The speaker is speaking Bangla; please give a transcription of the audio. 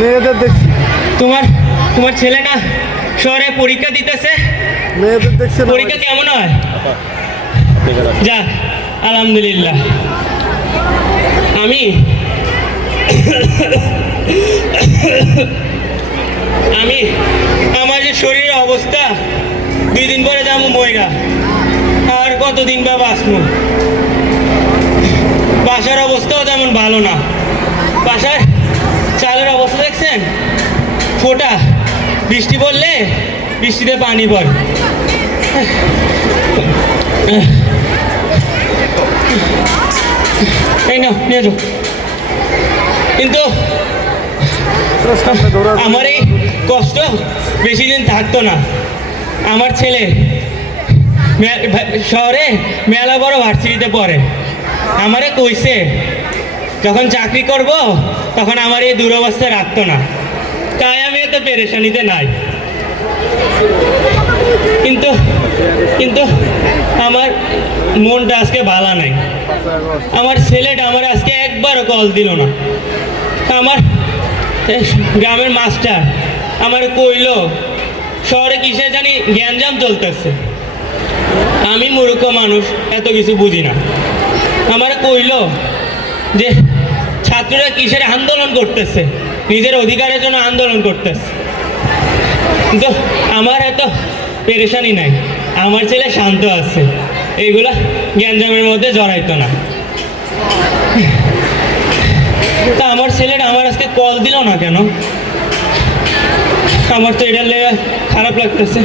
মেয়েদের দেখছি। তোমার তোমার ছেলে না শহরে পরীক্ষা দিতেছে? মেয়েদের দেখছি। পরীক্ষা কেমন হয়? যা আলহামদুলিল্লাহ। আমি আমি আমার যে শরীরের অবস্থা, 2 দিন পরে যাবো ময়রা। আর কতদিন বা বাঁচবো? বাসার অবস্থাও তেমন ভালো না। বাসার চালের অবস্থা দেখছেন? ফোটা, বৃষ্টি পড়লে বৃষ্টিতে পানি পড়ে। এই না নিয়ে যাও। কিন্তু আমার এই কষ্ট বেশি দিন থাকতো না। আমার ছেলে শহরে মেলা বড় ভার্সিটিতে পড়ে। আমারে কইছে যখন চাকরি করব তখন আমার এই দুরবস্থা রাখতো না। তাই আমি এত পেরেশানিতে নাই। কিন্তু কিন্তু আমার মনটা আজকে ভালো নাই। আমার ছেলেটা আমার আজকে একবারও কল দিল না। আমার গ্রামের মাস্টার আমার কইলো শহরে কিসে জানি গ্যাঞ্জাম চলতেছে। আমি মূর্খ মানুষ, এত কিছু বুঝি না। আমার কইলো যে ছাত্ররা কিসের আন্দোলন করতেছে, নিজের অধিকারের জন্য আন্দোলন করতেছে। কিন্তু আমার এত পেরেশানি নাই। আমার ছেলে শান্ত আছে, এইগুলা গ্যাঞ্জামের মধ্যে জড়াইতো না। তা আমার ছেলেটা আমার আজকে কল দিল না কেন? আমার তো এটা লেগে খারাপ লাগতেছে।